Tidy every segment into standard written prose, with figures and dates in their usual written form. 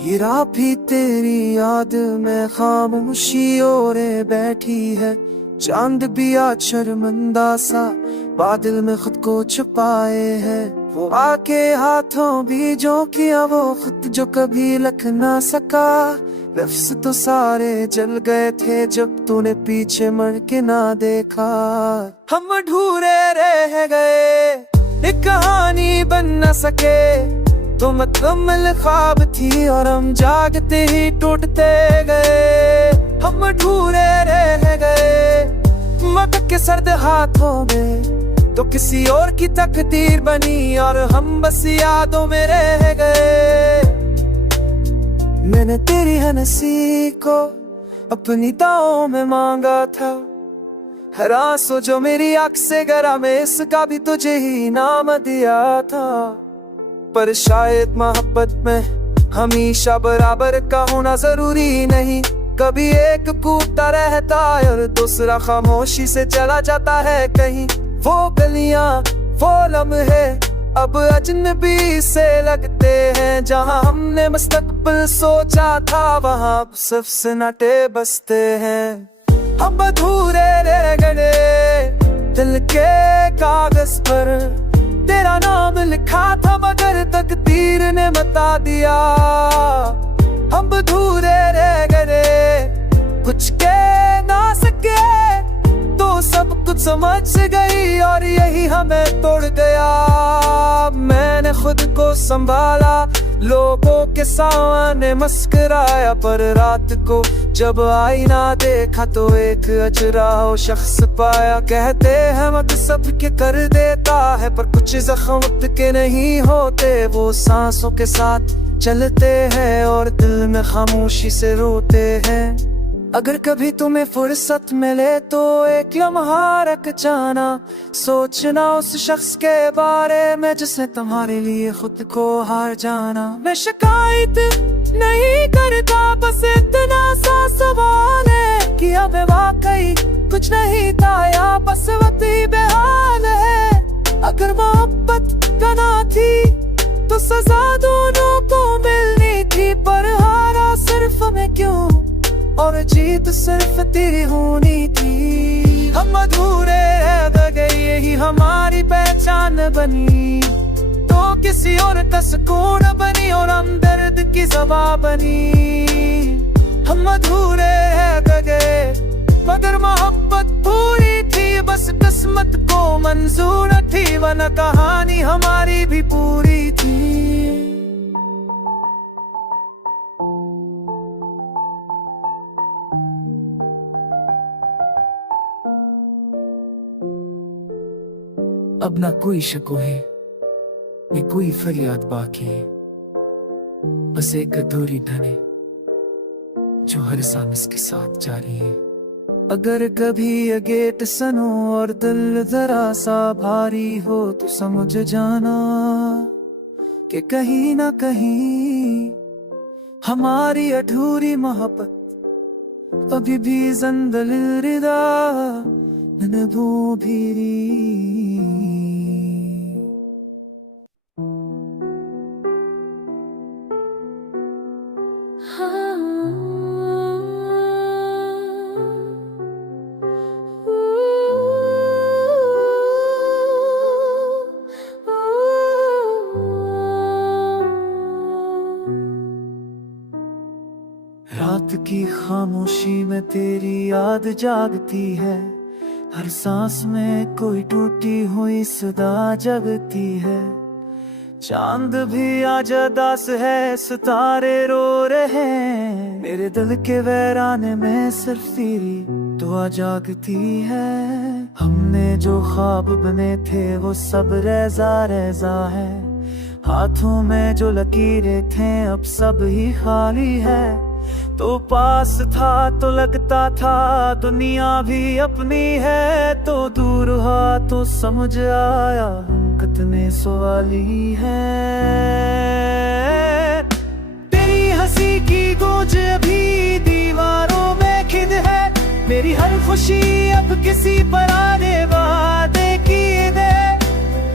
हीरा भी तेरी याद में खामोशी ओरे बैठी है। चांद भी आज शर्मिंदा सा बादल में खुद को छुपाए है। वो आके हाथों भी जो किया वो खुद जो कभी लिख ना सका। लफ्ज तो सारे जल गए थे जब तूने पीछे मुड़ के ना देखा। हम अधूरे रह गए, एक कहानी बन न सके। तो मुकम्मल ख्वाब थी और हम जागते ही टूटते गए। हम अधूरे रह गए, मटक के सर्द हाथों में तो किसी और की तकदीर बनी और हम बस यादों में रह गए। मैंने तेरी हंसी को अपनी ताओं में मांगा था। हर आंसू जो मेरी आँख से गिरा मैं इसका भी तुझे ही नाम दिया था। पर शायद मोहब्बत में हमेशा बराबर का होना जरूरी नहीं। कभी एक कूदता रहता है और दूसरा खामोशी से चला जाता है कहीं। वो गलियां वो लम्हे अब अजनबी से लगते हैं। जहां हमने मुस्तकबिल सोचा था वहां सिर्फ सन्नाटे बसते हैं। हम अधूरे रह गए, दिल के कागज पर तेरा नाम लिखा था मगर तकदीर ने बता दिया। हम अधूरे रह गए, कुछ कह ना सके तो सब कुछ समझ गई और यही हमें तोड़ गया। मैंने खुद को संभाला, लोगों के सामने मुस्कुराया, पर रात को जब आईना देखा तो एक अजरा हो शख्स पाया। कहते हैं वक्त सबके कर देता है पर कुछ जख्म वक्त के नहीं होते। वो सांसों के साथ चलते हैं और दिल में खामोशी से रोते हैं। अगर कभी तुम्हें फुर्सत मिले तो एक लम्हा रख जाना, सोचना उस शख्स के बारे में जिसने तुम्हारे लिए खुद को हार जाना। मैं शिकायत नहीं करता, बस इतना सा सवाल है कि अब वाकई कुछ नहीं था या बस वक्त ही बेहाल है। अगर मोहब्बत का ना थी तो सजा दोनों को मिलनी थी, पर हारा सिर्फ हमें क्यों और जीत सिर्फ तेरी होनी थी। हम अधूरे रह गए, यही हमारी पहचान बनी। तो किसी और का सुकून बनी और हम दर्द की ज़बान बनी। हम अधूरे रह गए मगर मोहब्बत पूरी थी, बस किस्मत को मंजूर थी वरना कहानी हमारी भी पूरी थी। अब ना कोई शको है न कोई फरियाद बाकी है, बस एक अधूरी धने जो हर सांस के साथ जारी है। अगर कभी ये गेट सुनो और दिल जरा सा भारी हो तो समझ जाना कि कहीं ना कहीं हमारी अधूरी मोहब्बत अभी भी जिंदल रिदा ननबू भीरी। रात की खामोशी में तेरी याद जागती है। हर सांस में कोई टूटी हुई सदा जगती है। चांद भी आज उदास है, सितारे रो रहे हैं। मेरे दिल के वीराने में सिर्फ तेरी दुआ जागती है। हमने जो ख्वाब बने थे वो सब रेजा रेजा है। हाथों में जो लकीरें थे अब सब ही खाली है। तो पास था तो लगता था दुनिया भी अपनी है, तो दूर हुआ तो समझ आया हम कितने सवाली हैं। तेरी हंसी की गूंज अभी दीवारों में खिद है। मेरी हर खुशी अब किसी पराने वादे की है।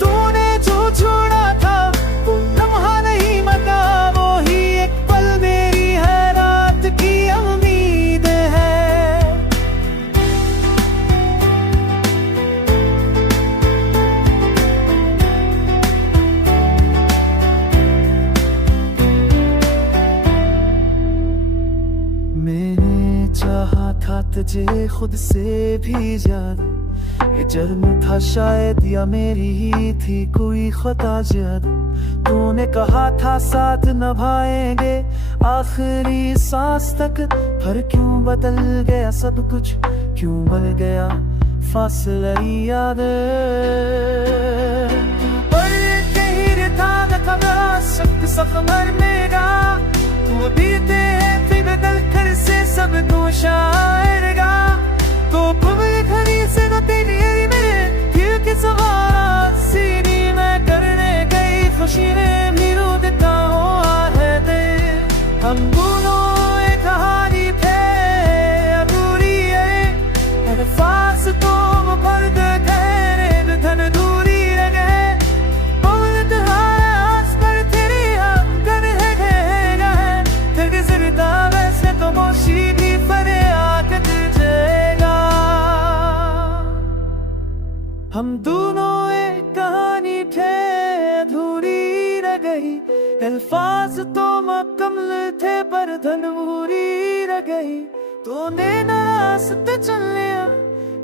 तूने जो छोड़ा था वो लम्हा नहीं मना, वो ही एक पल में देखा तुझे खुद से भी ज्यादा, ये जर्म था शायद या मेरी ही थी कोई खता ज्यादा। तूने कहा था साथ निभाएंगे आखिरी सांस तक, पर क्यों बदल गया सब कुछ, क्यों बढ़ गया फासला याद। पर कहीं था न खबरा सख्त सफर मेरा, तू बीते फिर बदल कर से सब कुछ आएगा। तो पब्लिक खड़ी से न तेरी मेरे दिल के सवारा सीधी मैं करने गई खुशी ने भी रो देता हुआ है दे। हम दोनों एक कहानी थे अधूरी है, अल्फाज तो फर्द ठहरे धन दूरी रह गए। पवलत हास पर तेरे हम कर है तेरे जिरदा वैसे तो मोशी भी फरे आके तुझेगा। हम दोनों एक कहानी थे अधूरी रह गई, अल्फाज तो मुकम्मल थे पर धनूरी रह गई। तूने रास्ते चल लिया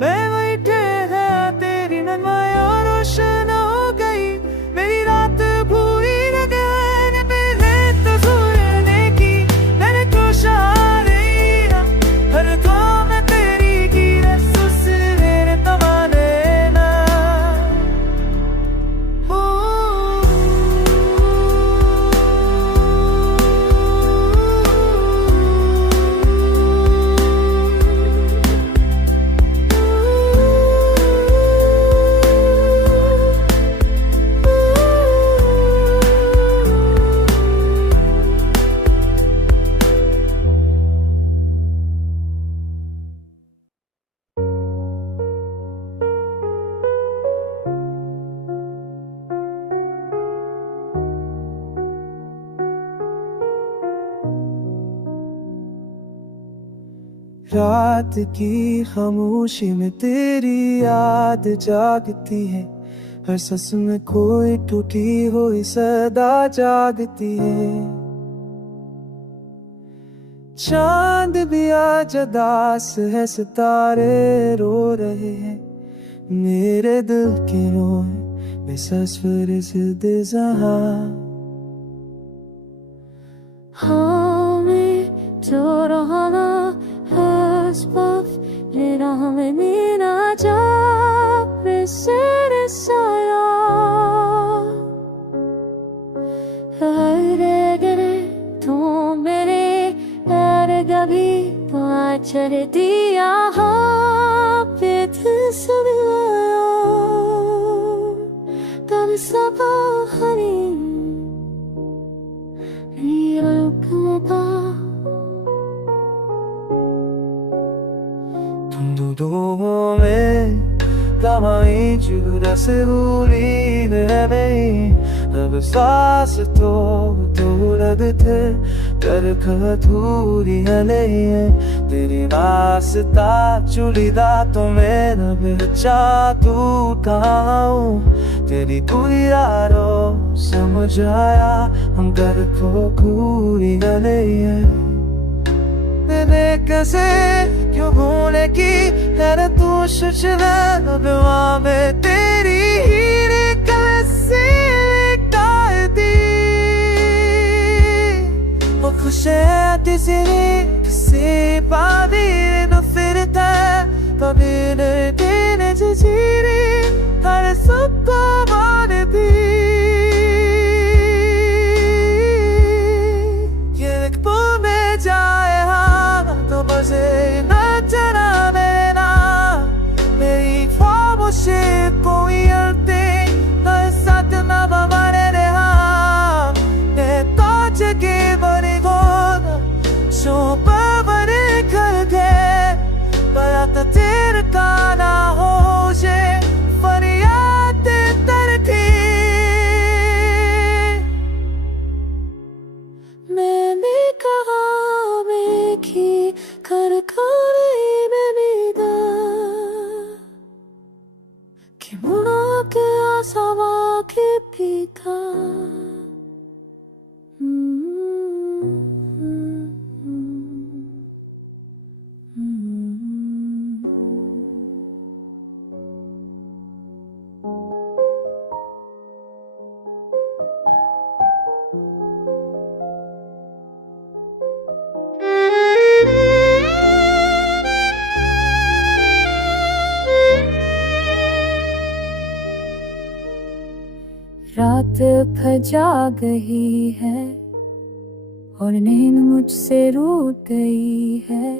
मैं वही ठहरा, तेरी नमाया रोशन हो गई मेरी रात भूरी रह गई। मेरे तो सुरने की मैंने कोशिश रही ना, हर तो मैं तेरी की रसूस मेरे तवाने ना। रात की खामोशी में तेरी याद जागती है, हर सांस में कोई टूटी हुई सदा जागती है। चांद भी आज उदास है, सितारे रो रहे हैं, मेरे दिल के रोए बेसब्र जिद जहां। हाँ मैं जो रहा ना Spaf Rehame Nina Jab Sere Saya Hare Gare Tu Mere Hare Gabi Pachar Diya Hapit Sabaya Tab Saba Hari Riyalukata Dudumo me tamai juda se uri ne me ab saas to लगते कर खतूरी हले तेरी वास्ता चुलीदा तो मेरा बेचा तू खाऊं तेरी पूरी यारो समझ आया हम कर को पूरी हले तेरे कैसे क्यों भूले की है तू शुचना दुआ में तेरी हीरे कैसे कायदी वो खुश है किसी पादी न फिरता तभी दिन जीरी हर सबको मानती ये पुल में जाए मजे न चला मेरा मेरी खामोशी कोई अलते न साथ न बमारे रहा ने कांच के बने गोद शो बने करके बड़ा तेरे का ना हो जे फजा गई है और नींद मुझसे रूठ गई है।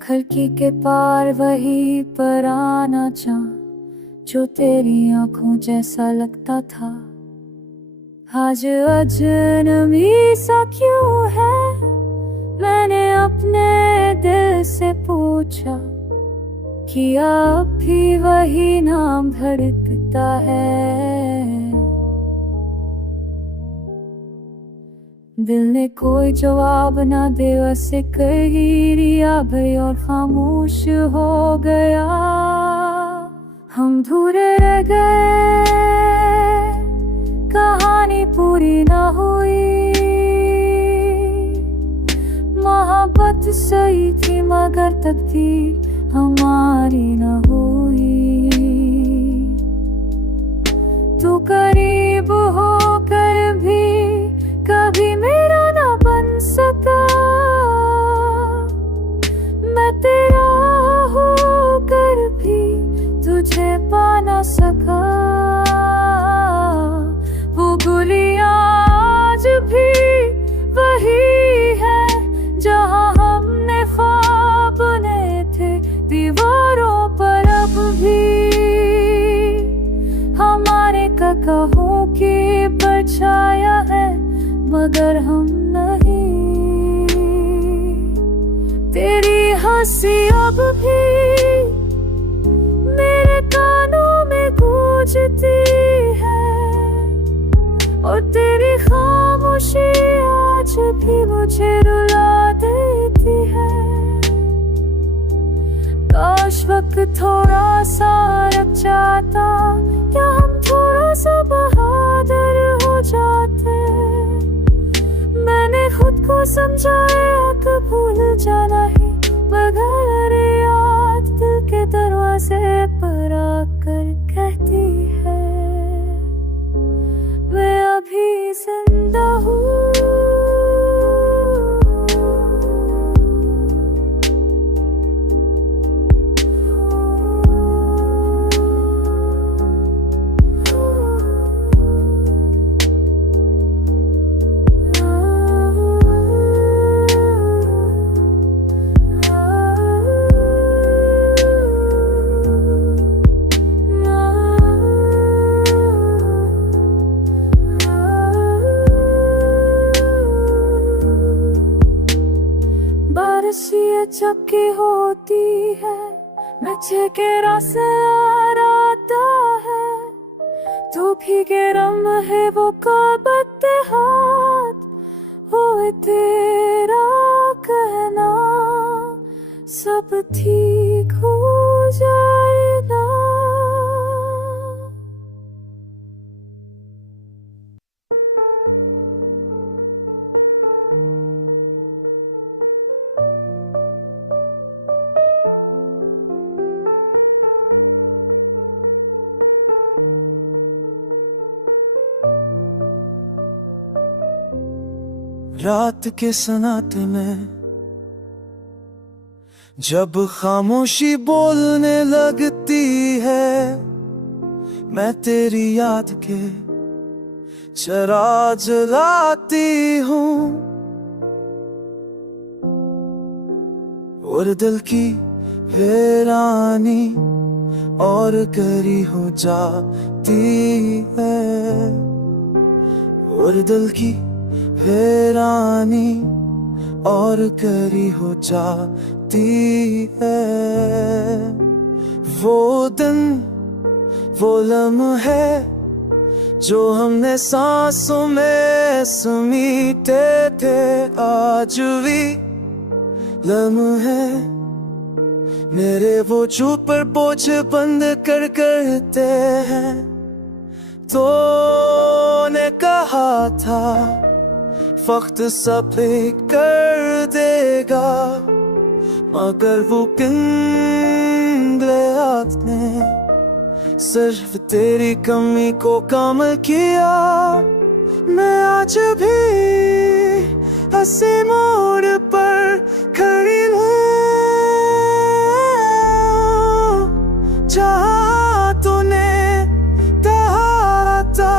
खिड़की के पार वही पराना चाँद जो तेरी आंखों जैसा लगता था, आज अजनबी सा क्यों है। मैंने अपने दिल से पूछा कि अब भी वही नाम धड़कता है। दिल ने कोई जवाब ना दे, वैसे कही रिया भई और खामोश हो गया। हम धूरे रह गए, कहानी पूरी ना हुई। मोहब्बत सही थी मगर तकदीर हमारी ना हुई। तू करीब होकर भी कभी मेरा ना बन सका, मैं तेरा होकर भी तुझे पा ना सका। वो गुलियां आज भी वही है जहां हमने ख्वाब बुने थे, दीवारों पर अब भी हमारे कहों की परछाया है मगर हम नहीं। तेरी हंसी अब भी मेरे कानों में गूंजती है और तेरी खामोशी आज भी मुझे रुला देती है। काश वक्त थोड़ा सा रुक जाता या हम थोड़ा सा बहादुर हो जाते। मैंने खुद को समझाया कि भूल जाना ही, मगर याद दिल के दरवाजे पर आकर कहती है मैं अभी जिंदा हूँ। चक्की होती है, बच्चे के रस आता है। तू भीगे रम है वो काबत हाथ हो, तेरा कहना सब ठीक हो जाएगा। रात के सन्नाटे में जब खामोशी बोलने लगती है, मैं तेरी याद के चरा जलाती हूँ और दिल की हैरानी और गहरी हो जाती है, और दिल की हैरानी और गहरी हो जाती है। वो दिन वो लम्हे जो हमने सांसों में समीटे थे, आज भी लम्हे मेरे वो चुप पर बोझ बंद कर करते हैं। तो ने कहा था वक्त सब कर देगा, मगर वो पिंगले हाथ ने सिर्फ तेरी कमी को कम किया। मैं आज भी हंसी मोड़ पर खड़ी हूँ, जहाँ तूने कहा था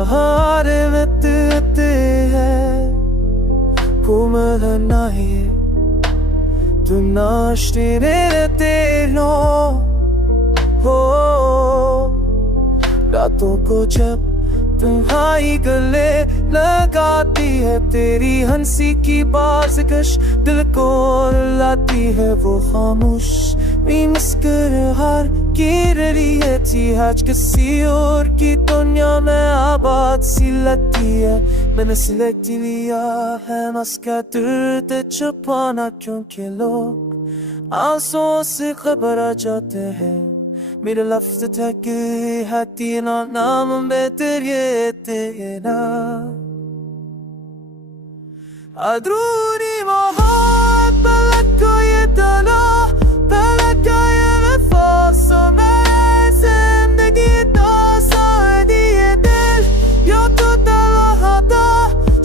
बहार मिटते हैं कुमलना है तू नाश्ते रहते नो हो रातों को जब तुम्हारी गले लगाती है तेरी हंसी की बाज़कश दिल को लाती है वो खामोश मुस्कुराहट की रही है थी आज किसी और की दुनिया में आबाद सी लगती है मैंने सिलेक्ट लिया है मस्का दर्द छुपाना क्योंकि लोग आंसुओं से खबर आ जाते हैं मेरे लफ्ज़ थके हतीना नाम में तेरा अधूरी मोहब्बत पलक को ये तना पलक को ये वफा में जिंदगी तो सादी ये दिल यो तो तलहा था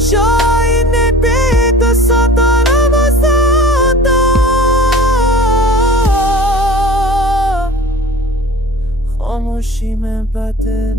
शायद ने बेक सता खामोशी में बातें